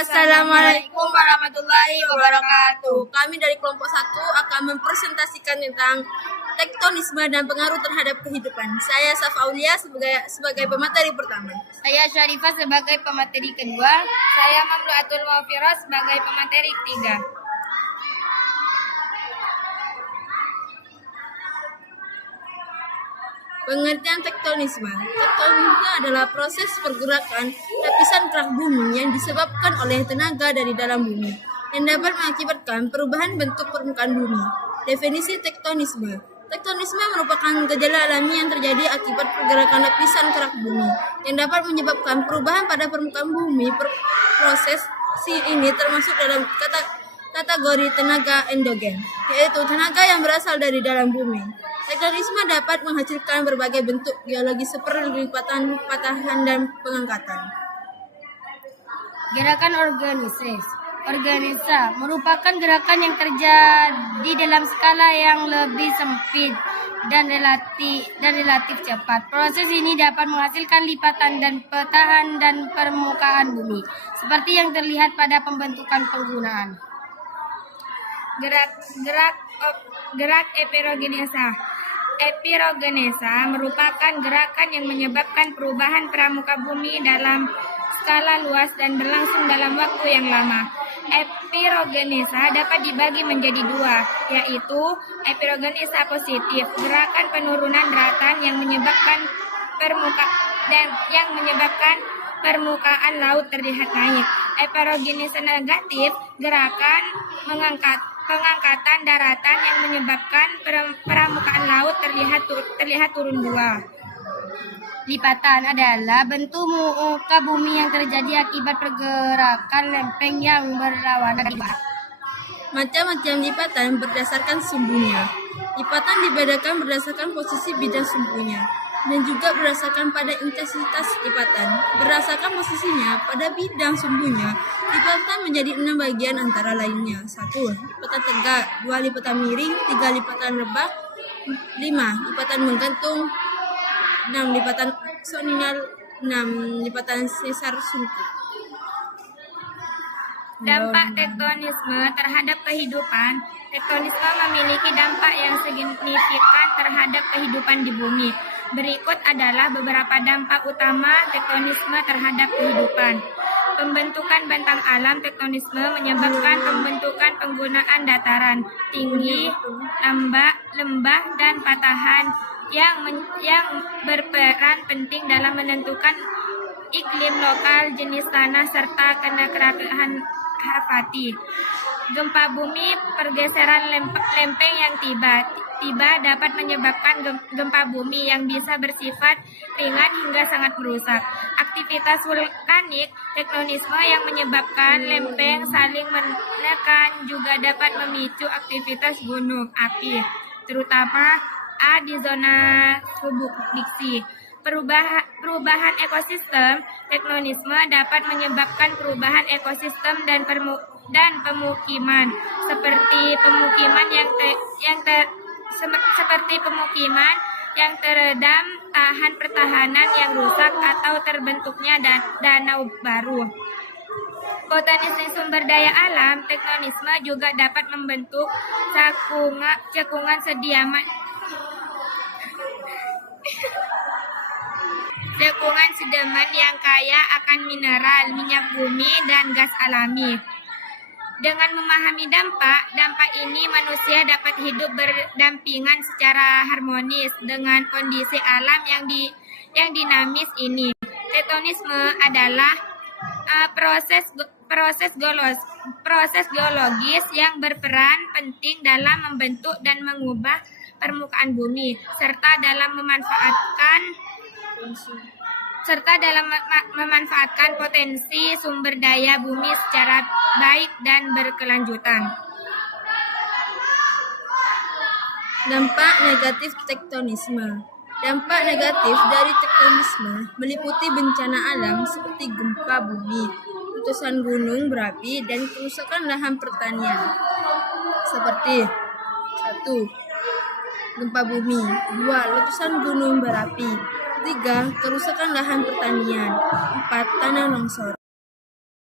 Assalamualaikum warahmatullahi wabarakatuh. Kami dari kelompok 1 akan mempresentasikan tentang tektonisme dan pengaruh terhadap kehidupan. Saya Safa Aulia sebagai pemateri pertama. Saya Syarifah sebagai pemateri kedua. Saya Mamluatul Mawfirah sebagai pemateri ketiga. Pengertian tektonisme. Tektonisme adalah proses pergerakan lapisan kerak bumi yang disebabkan oleh tenaga dari dalam bumi yang dapat mengakibatkan perubahan bentuk permukaan bumi. Definisi tektonisme. Tektonisme merupakan gejala alami yang terjadi akibat pergerakan lapisan kerak bumi yang dapat menyebabkan perubahan pada permukaan bumi. Proses ini termasuk dalam kategori tenaga endogen, yaitu tenaga yang berasal dari dalam bumi. Tektonisme dapat menghasilkan berbagai bentuk geologis seperti lipatan, patahan, dan pengangkatan. Gerakan Organisa merupakan gerakan yang terjadi dalam skala yang lebih sempit dan relatif cepat. Proses ini dapat menghasilkan lipatan dan patahan dan permukaan bumi, seperti yang terlihat pada pembentukan penggunaan. Gerak epirogenesa merupakan gerakan yang menyebabkan perubahan pramuka bumi dalam skala luas dan berlangsung dalam waktu yang lama. Epirogenesa dapat dibagi menjadi dua, yaitu epirogenesa positif, gerakan penurunan daratan yang menyebabkan permukaan laut terlihat naik. Epirogenesa negatif, gerakan pengangkatan daratan yang menyebabkan permukaan laut terlihat turun dua. Lipatan adalah bentuk muka bumi yang terjadi akibat pergerakan lempeng yang berlawanan. Macam-macam lipatan berdasarkan sumbunya. Lipatan dibedakan berdasarkan posisi bidang sumbunya dan juga berdasarkan pada intensitas lipatan. Berdasarkan posisinya pada bidang sumbunya, lipatan menjadi 6 bagian antara lainnya. 1. Lipatan tegak, 2. Lipatan miring, 3. Lipatan rebah, 5. Lipatan menggantung, 6. Lipatan aksonal, 6. Lipatan sesar sungkup. Dampak tektonisme terhadap kehidupan. Tektonisme memiliki dampak yang signifikan terhadap kehidupan di bumi. Berikut adalah beberapa dampak utama tektonisme terhadap kehidupan. Pembentukan bentang alam. Tektonisme menyebabkan pembentukan penggunaan dataran tinggi, lembah, dan patahan yang berperan penting dalam menentukan iklim lokal, jenis tanah, serta keanekaragaman hayati. Gempa bumi, pergeseran lempeng yang tiba dapat menyebabkan gempa bumi yang bisa bersifat ringan hingga sangat merusak. Aktivitas vulkanik, tektonisme yang menyebabkan lempeng saling menekan juga dapat memicu aktivitas gunung api, terutama di zona subduksi. Perubahan ekosistem. Tektonisme dapat menyebabkan perubahan ekosistem dan pemukiman, seperti pemukiman yang terendam, pertahanan yang rusak, atau terbentuknya danau baru. Potensi sumber daya alam. Tektonisme juga dapat membentuk cekungan sedimen yang kaya akan mineral, minyak bumi, dan gas alami. Dengan memahami dampak ini, manusia dapat hidup berdampingan secara harmonis dengan kondisi alam yang dinamis ini. Tektonisme adalah proses geologis yang berperan penting dalam membentuk dan mengubah permukaan bumi, serta dalam memanfaatkan potensi sumber daya bumi secara baik dan berkelanjutan. Dampak negatif tektonisme. Dampak negatif dari tektonisme meliputi bencana alam seperti gempa bumi, letusan gunung berapi, dan kerusakan lahan pertanian. Seperti 1. Gempa bumi, 2. Letusan gunung berapi, 3. Kerusakan lahan pertanian, 4. Tanah longsor.